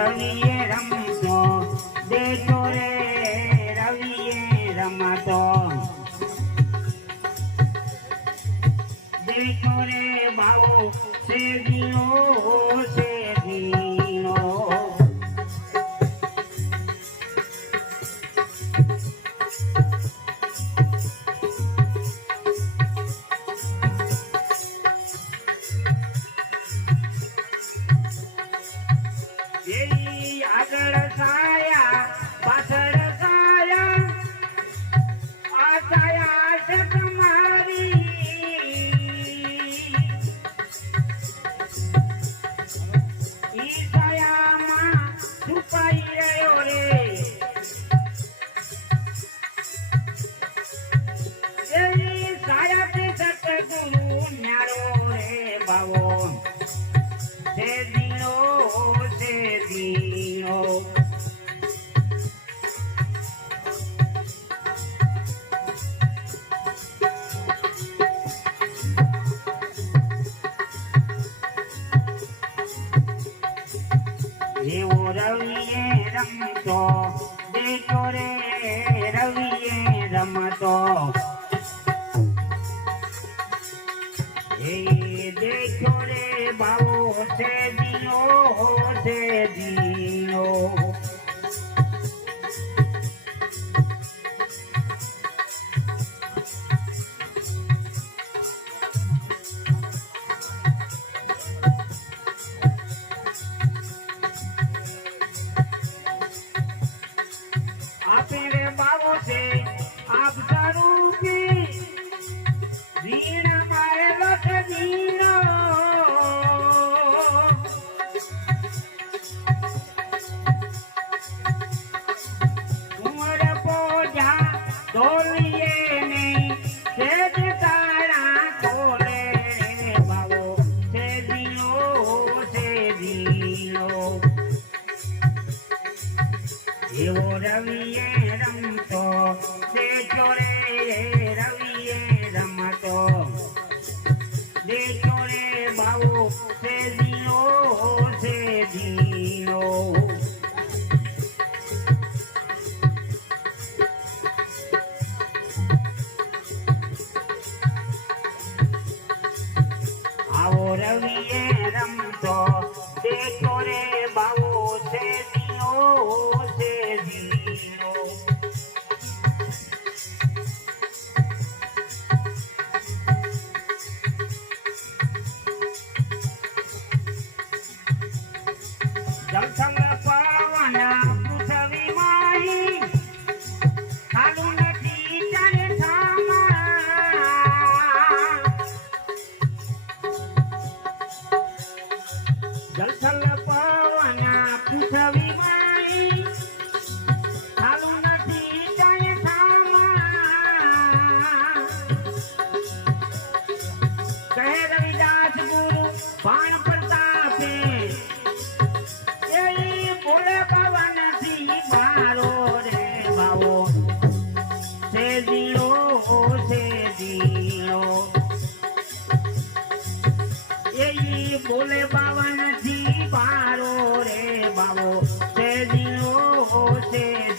રવિએ રમતો દેજો રે રવિએ રમતો. દેજો ભાવો સેવીઓ સેવી જેવો રવિએ રમતો દેખો રે રવિએ રમતો. રવિએ રમતો તે ચોરે રવિએ રમતો. દેજો રે બાવો સે દીનો સે દીનો આવો રવિએ રમતો દેજો રે બાવો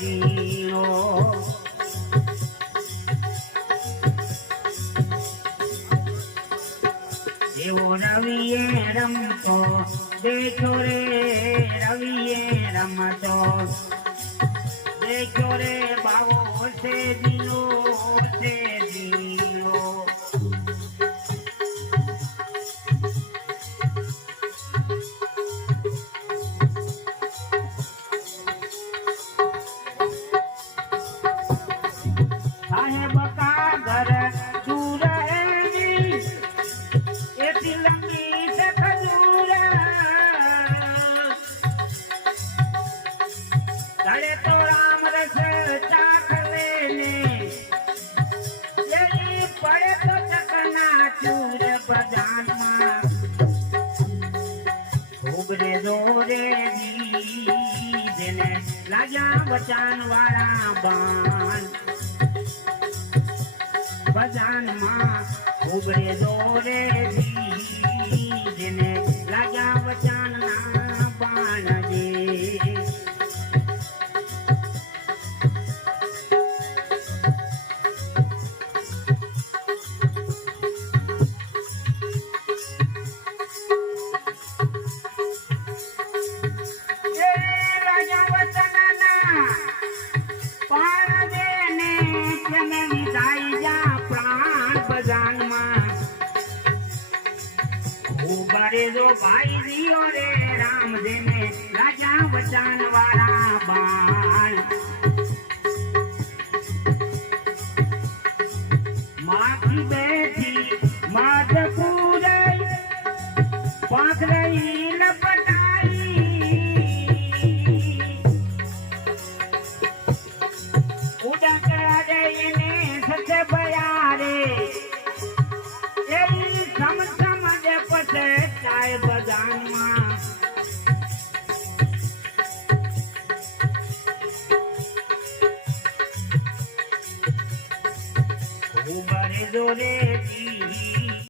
જીવો એવો રવિએ રમતો દેખો રે રવિએ રમતો દેખો રે બાવો છે ભજા ભજાન વાળા બાન. ભજાનમાં ઉભરે દોરે જીને લાગ્યા ભજાન ના દેજો ભાઈ દિયો રે રામદેને રાજા વચન જાય બધામાં ઉભરી દોરે